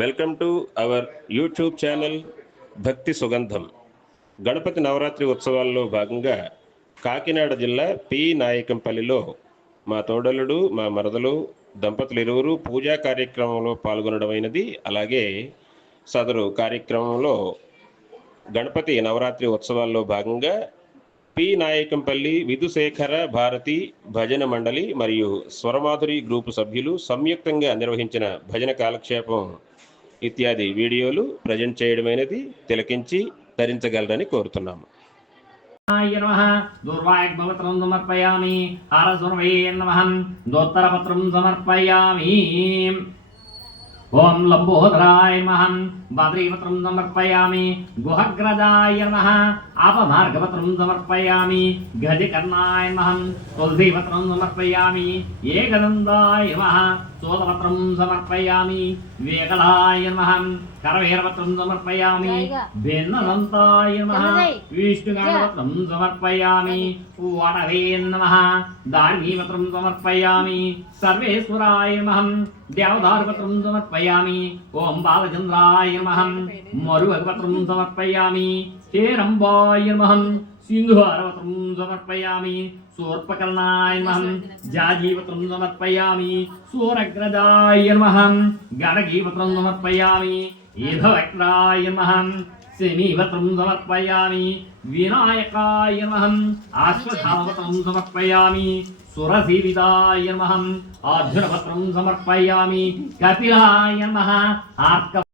Welcome to our YouTube channel Bhakti Sugandham Ganapati Navratri ఉత్సవాల్లో భాగంగా కాకినాడ జిల్లా పి. నాయకంపల్లిలో మా తోడలుడు మా మరదలు దంపతులు ఇరువురు పూజా కార్యక్రమంలో పాల్గొనడమైనది. అలాగే సదరు కార్యక్రమంలో గణపతి నవరాత్రి ఉత్సవాల్లో భాగంగా పి. నాయకంపల్లి విధుశేఖర భారతి భజన మండలి మరియు స్వరమాధురి గ్రూపు సభ్యులు సంయుక్తంగా నిర్వహించిన భజన కాలక్షేపం ఇత్యాది వీడియోలు ప్రజెంట్ చేయడమైనది తిలకించి ధరించగలరని కోరుతున్నాము. దూర్వాగ్భవత్రం సమర్పయామి. హారసుర్వై నమ. దోత్తరపత్రం సమర్పయామి. ఓం లంబోదరాయ నమ బద్రీపత్రం సమర్పయామి గుహగ్రదాయ నమ ఆపమార్గపత్రం సమర్పయామి గజకర్ణాయ నమ తులసీపత్రం సమర్పయామి ఏకదందాయ నమ. చోదపత్రం సమర్పయామి. వేకలాయ నమ. కరవీరపత్రం సమర్పయామి. భిన్నదంతాయ నమ. విష్ణుగణపత్రం సమర్పయామి. వడవే నమ. దార్మీపత్రం సమర్పయామి. సర్వేశ్వరాయ నమ. దేవదారుపత్రం సమర్పయామి. ఓం బాలచంద్రాయ నమ. మరువపత్రం సమర్పయామి. హేరంబాయ నమ. సింధుహారవత్రం సమర్పయామి సూర్పకర్ణాయ నమ జాజీవత్రం సమర్పయామి సూరగ్రజాయ నమ గడగీవత్రం సమర్పయామి ఈధవక్రాయ నమ శమీవత్రం సమర్పయామి వినాయకాయ నమ ఆశ్వధావత్రం సమర్పయామి సురసీవితాయ నమ ఆర్జునపత్రం సమర్పయామి కపిలాయ నమ ఆర్క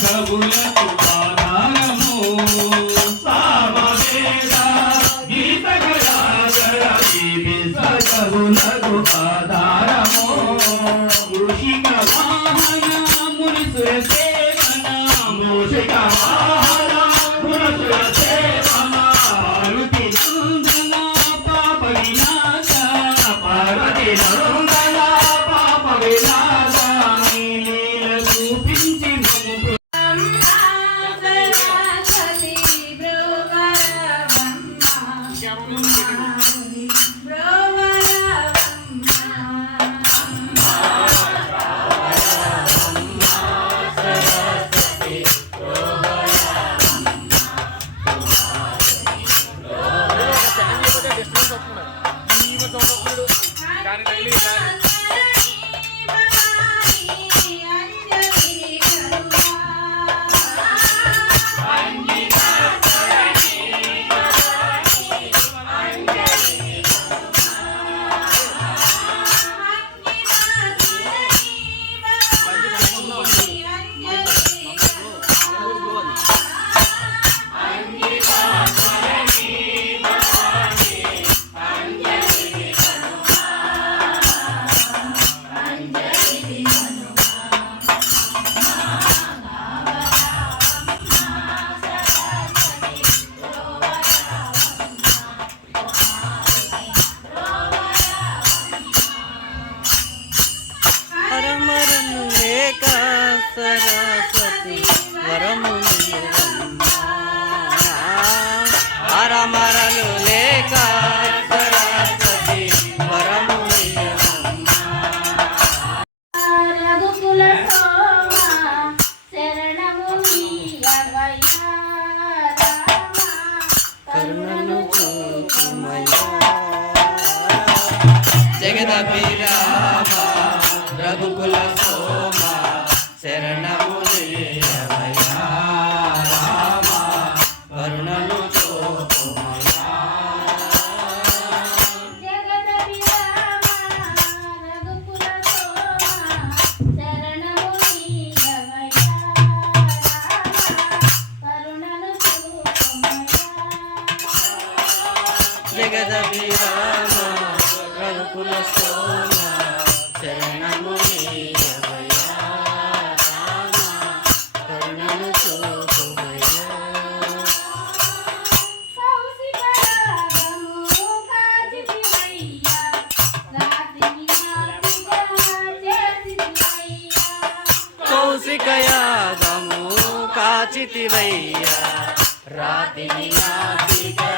కళాధర Raghupula చితివయ్యా రాతిని నాటిగా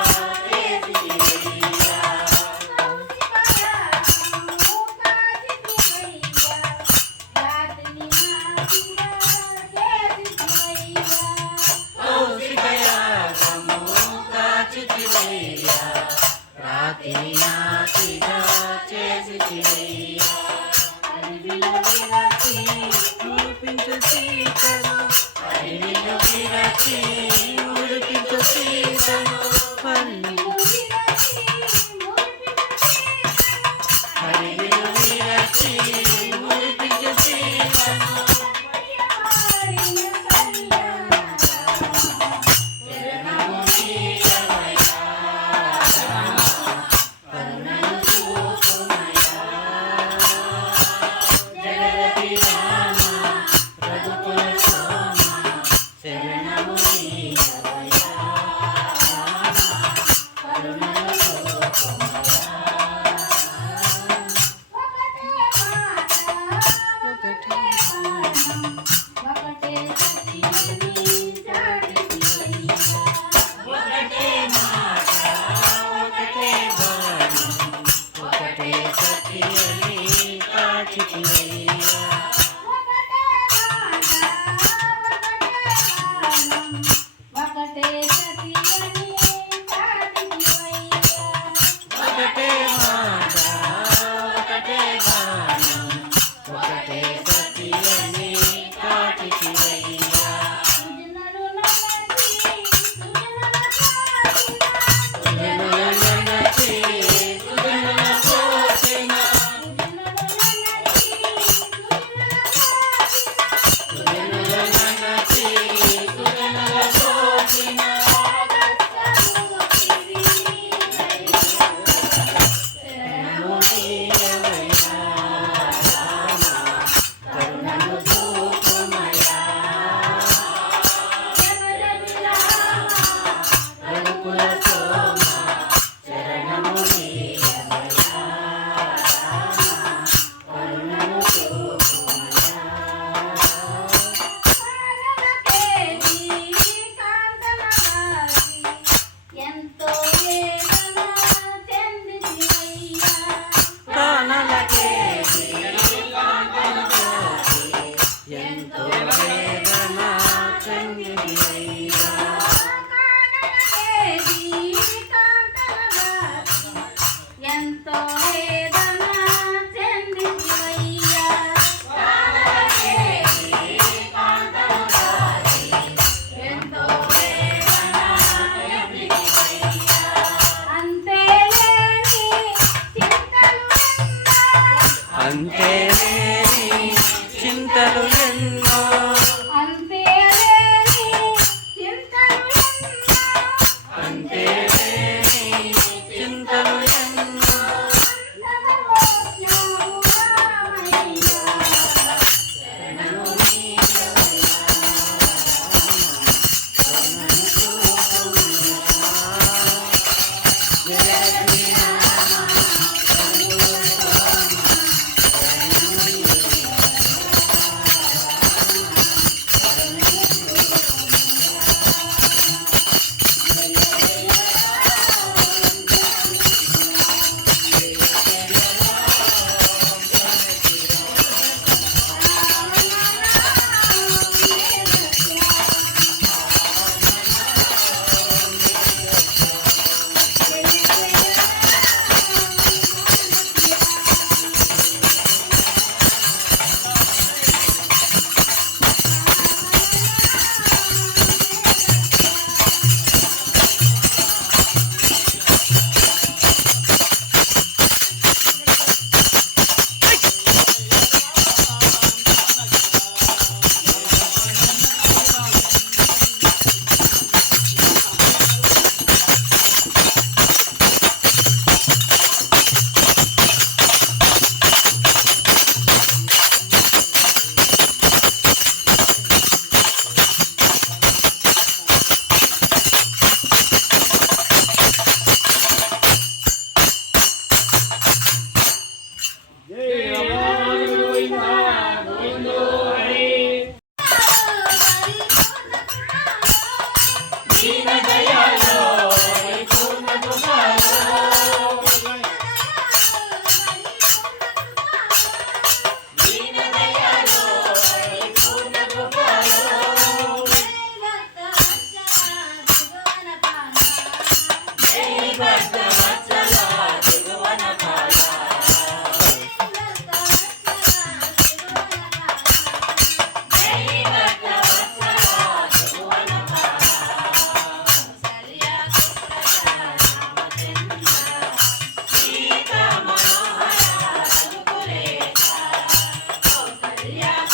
to be. Yeah.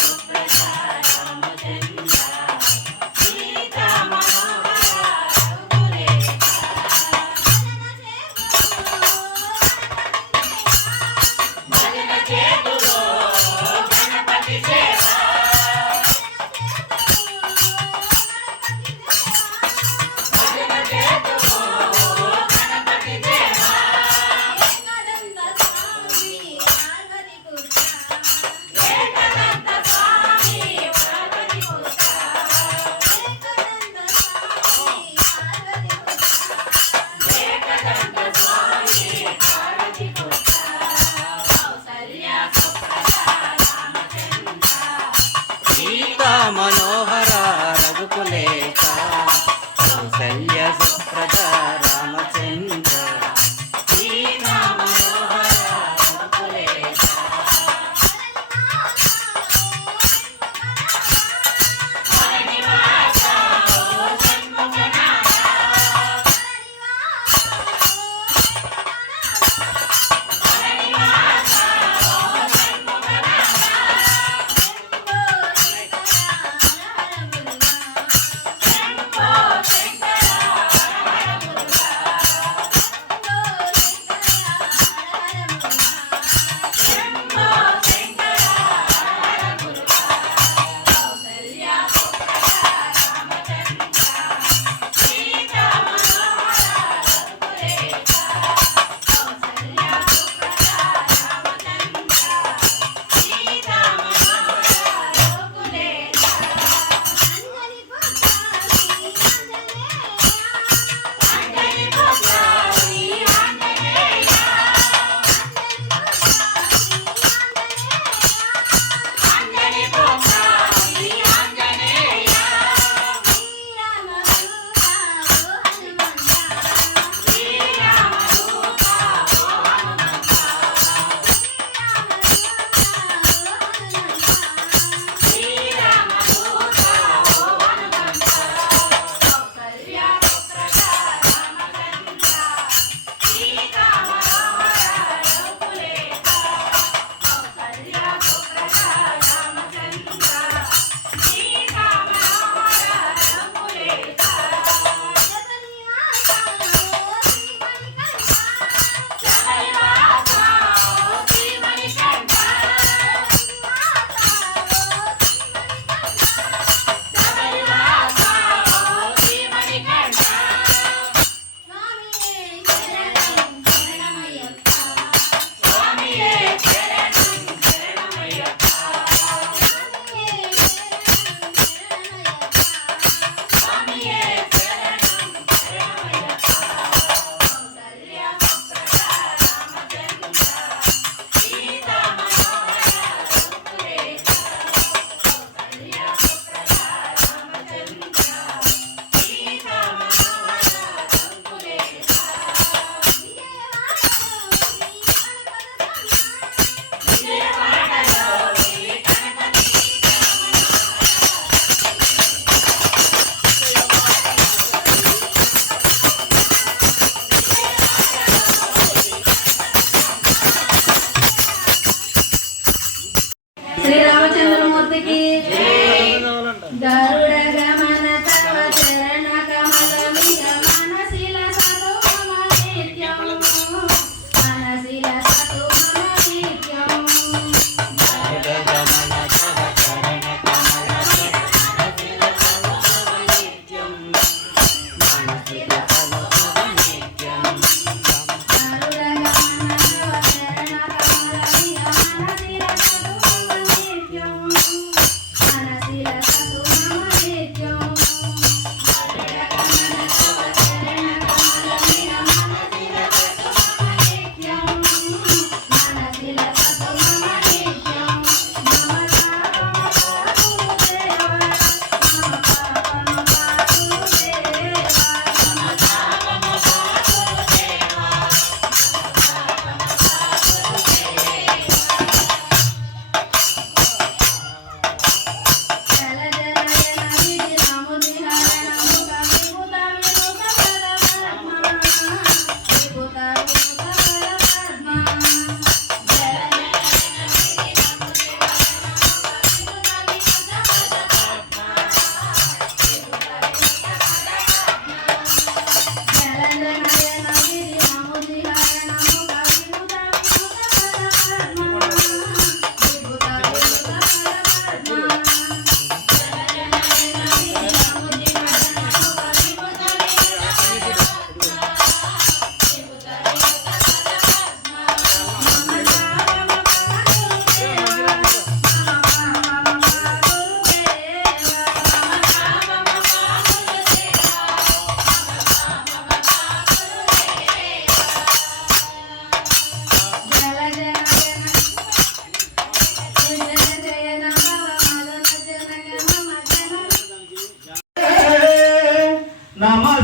Nama